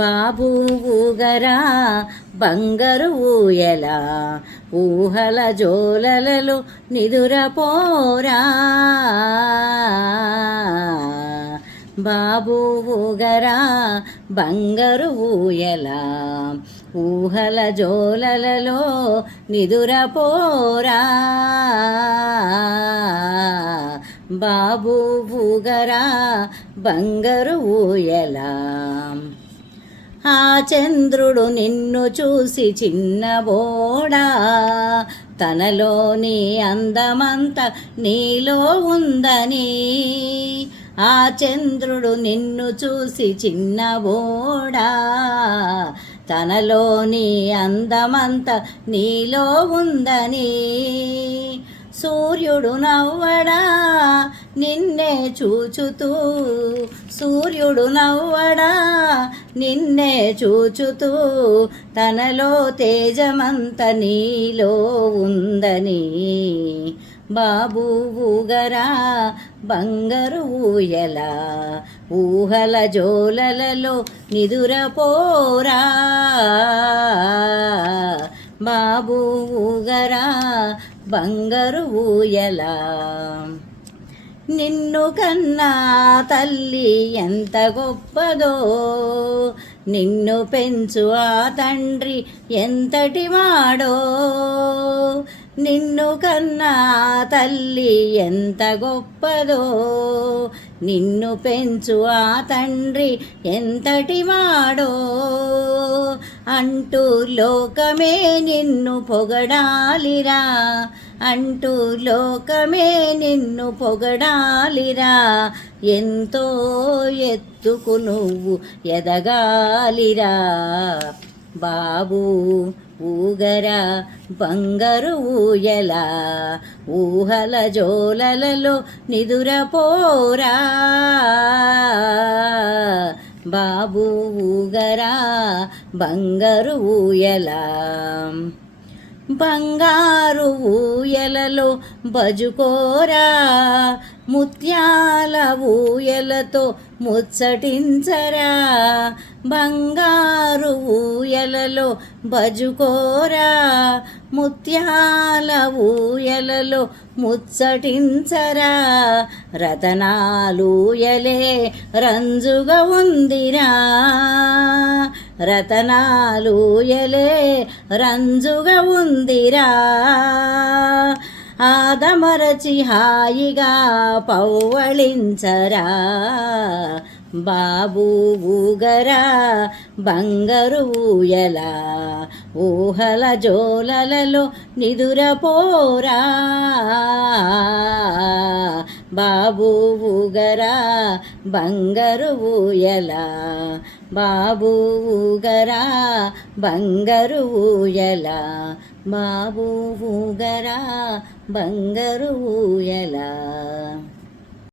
బాబు ఊగరా బంగారు ఊయల, ఊహల జోలలలో నిదురపోరా. బాబు ఊగరా బంగారు ఊయల, ఊహల జోలలలో నిదురపోరా. బాబు ఊగరా బంగారు ఊయల. ఆ చంద్రుడు నిన్ను చూసి చిన్నబోడా, తనలోని అందమంత నీలో ఉందని. ఆ చంద్రుడు నిన్ను చూసి చిన్నబోడా, తనలోని అందమంత నీలో ఉందని. సూర్యుడు నవ్వడా నిన్నే చూచుతూ, సూర్యుడు నవ్వడా నిన్నే చూచుతూ, తనలో తేజమంత నీలో ఉందని. బాబు ఊగరా బంగారు ఊయల, ఊహల జోలలలో నిదురపోరా. బాబు ఊగరా బంగారు ఊయల. నిన్ను కన్నా తల్లి ఎంత గొప్పదో, నిన్ను పెంచు ఆ తండ్రి ఎంతటి వాడో. నిన్ను కన్నా తల్లి ఎంత గొప్పదో, నిన్ను పెంచు ఆ తండ్రి ఎంతటి వాడో. అంటూ లోకమే నిన్ను పొగడాలిరా, అంటూ లోకమే నిన్ను పొగడాలిరా. ఎంతో ఎత్తుకు నువ్వు ఎదగాలిరా. బాబు ఊగరా బంగారు ఊయల, ఊహల జోలలలో నిదురపోరా. బాబు ఊగరా బంగారు ఊయల. బంగారు ఊయలలో బజుకోరా, ముత్యాల ఊయలతో ముచ్చటించరా. బంగారు ఊయలలో బజుకోరా, ముత్యాల ఊయలలో ముచ్చటించరా. రతనాలూయలే రంజుగా ఉందిరా, రతనాలూయలే రంజుగా ఉందిరా. ఆదమరచి హాయిగా పౌవళించరా. బాబు ఊగరా బంగారు ఊయల, ఊహల జోలలలో నిదురపోరా. బాబు ఊగరా బంగారు ఊయల, బాబు ఊగరా బంగారు ఊయల. బాబు ఊగరా బంగారు ఊయల.